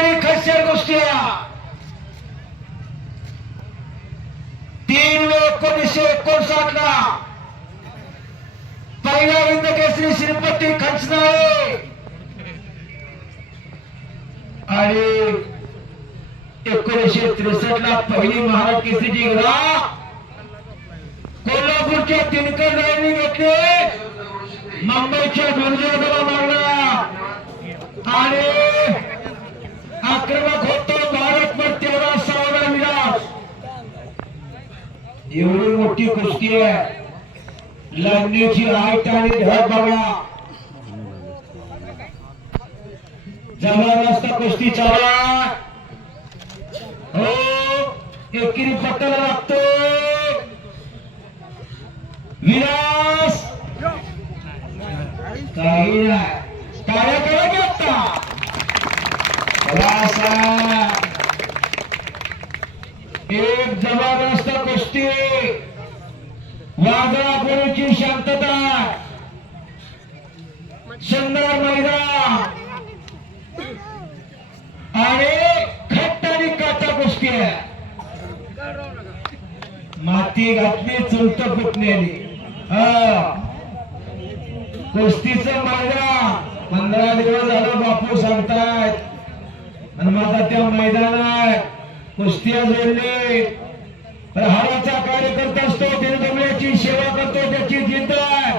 आणि खच्चर कुस्त्या 3 मे 1959 ला पहिला हिंद केसरी श्रीपती खंचनाळे आणि 1963 ला पहिली महाराज केसरीची गदा कोल्हापूरच्या दिनकर रायांनी घेतली, मुंबईच्या दुर्जोधला मारला आणि आक्रमक होतो भारत पर तेवढा सावधा विलास. एवढी मोठी कुस्ती आहे, लढण्याची हाईट आणि धड बघा. जबरदस्त कुस्ती चालू आहे. हो एकेरी पट्टाला लागतो विलास, काही नाही काय करा आता एक जबरदस्त कुस्ती, वादळापूरची शांतता, सुंदर मैदान आणि खट्ट आणि काटा कुस्ती आहे. माती घातली चौथ फुटलेली कुस्तीचं मैदान 15 दिवस झालं बापू सांगतायत आणि माझा त्या मैदानात कुस्त्या जोडली. हाराचा कार्यकर्ता असतो, दिनदमल्याची सेवा करतो, त्याची जिद्द आहे.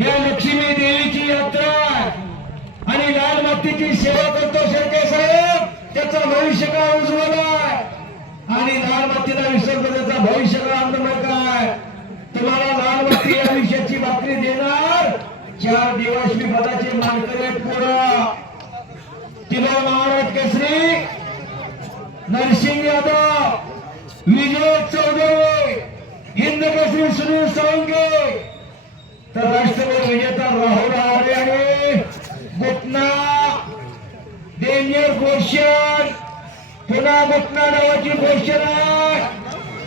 या लक्ष्मी देवीची यात्रा आणि लाल मातीची सेवा करतो शेळके साहेब, त्याचा भविष्यकाळ उज्ज्वल आहे आणि लाल मातीला विसर्जन त्याचा भविष्यकाळ आनंदमय काय. तुम्हाला लाल माती या विषयाची बातमी देणार 4 दिवस मी पदाचे मानकरी पुरा तिला महाराज केसरी नरसिंह यादव, विजय चौधरी, हिंद केसरी सुनील सावंगे, तर राष्ट्रपती विजेता राहुल आरे आणि गुटना डेंजर घोषण, पुन्हा गुटना नावाची घोषणा.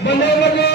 बल्ले बल्ले